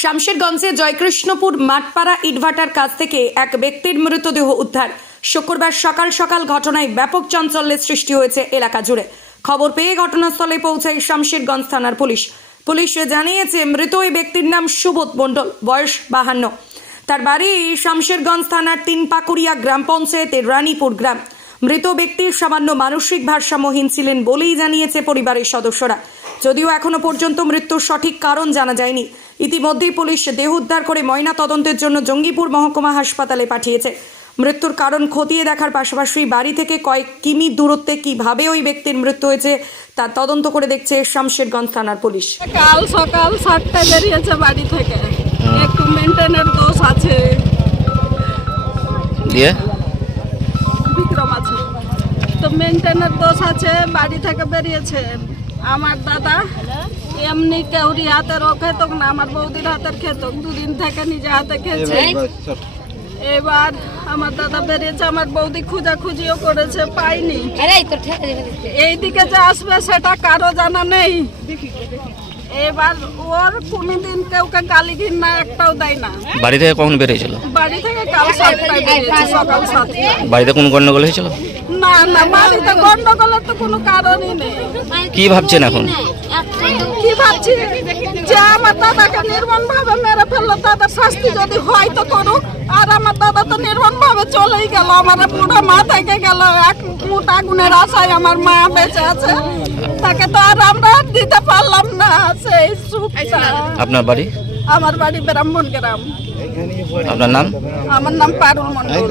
শামশেরগঞ্জে জয়কৃষ্ণপুর মাঠপাড়া ইটভাটার কাছ থেকে এক ব্যক্তির মৃতদেহ উদ্ধার। শুক্রবার সকাল সকাল ঘটনায় ব্যাপক চাঞ্চল্যের সৃষ্টি হয়েছে এলাকা জুড়ে। খবর পেয়ে ঘটনাস্থলে পৌঁছায় শামশেরগঞ্জ থানার পুলিশ। পুলিশ জানিয়েছে মৃত ওই ব্যক্তির নাম সুবোধ মণ্ডল, বয়স 52। তার বাড়ি শামশেরগঞ্জ থানার 3 পাকুড়িয়া গ্রাম পঞ্চায়েতের রানীপুর গ্রাম। মৃত ব্যক্তি সামান্য মানসিক ভারসাম্যহীন ছিলেন বলেই জানিয়েছে পরিবারের সদস্যরা। যদিও এখনো পর্যন্ত মৃত্যুর সঠিক কারণ জানা যায়নি। ইতিমধ্যেই পুলিশ দেহ উদ্ধার করে ময়না তদন্তের জন্য জঙ্গিপুর মহকুমা হাসপাতালে পাঠিয়েছে। মৃত্যুর কারণ খতিয়ে দেখার পাশাপাশি বাড়ি থেকে কয়েক কিমি দূরত্বে কিভাবে ওই ব্যক্তির মৃত্যু হয়েছে তা তদন্ত করে দেখছে শামশেরগঞ্জ থানার পুলিশ। কাল সকাল 7টায় বেরিয়েছে বাড়ি থেকে, একটু মেনটেনের দোষ আছে, দিয়ে বিক্রম আছে তো মেনটেনের দোষ আছে, বাড়ি থেকে বেরিয়েছে। আমার দাদা এমনি কেউরি হাতের ও খেত না, আমার বৌদির হাতের খেত, দুদিন থেকে নিজে হাতে খেয়েছে। এবার আমার দাদা বেরিয়েছে, আমার বৌদি খুঁজাখুঁজিও করেছে, পাইনি। এইদিকে যে আসবে সেটা কারো জানা নেই। এবার ওর কোনোদিন কেউকে গালি ঘিন্না একটাও দেয় না। বাড়ি থেকে কখন বেরিয়েছিল? বাড়ি থেকে কাল 7টায় বেরিয়েছে, সকাল 7টায়। বাড়িতে কোনো গন্ডগোল হয়েছিল? না না, বাড়িতে গন্ডগোলের তো কোনো কারণই নেই। কি ভাবছেন এখন? কি ভাবছি যে আমার দাদাকে নির্মম ভাবে মেরে ফেললো, তাদের শাস্তি যদি হয় তো করুক। আর আমার দাদা তো নির্মম ভাবে চলেই গেল, আমার বুড়ো মা থেকে গেল, এক মুঠ আগুনের আশায় আমার মা বেঁচে আছে, তাকে তো আর আমরা দিতে পারলাম না সেই সুখটা। আপনার বাড়ি? আমার বাড়ি ব্রাহ্মণ গ্রাম। আপনার নাম? আমার নাম পারুল মণ্ডল।